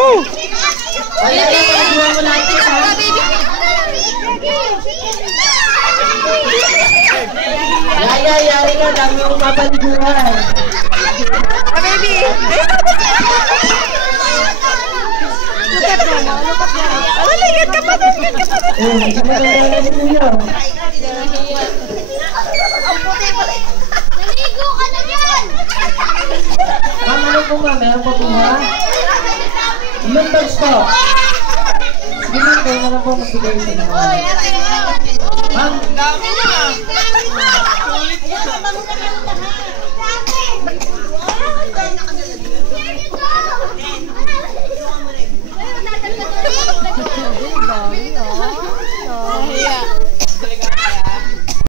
Woo! Ayan, pagkuha mo natin ha. Yari ka, dami mong mapaliguan. Baby! Lukat mo. Ligat ka pa doon. Isa pa na si Kuya. Ang puti pa rin. Naligo ka na dyan! Ma'am, ano po ma'am? Meron po po ha? Ilang bags po? Sige ma'am, kayo na lang po magbigay sa mga. Ma'am, dami na. Sulit na.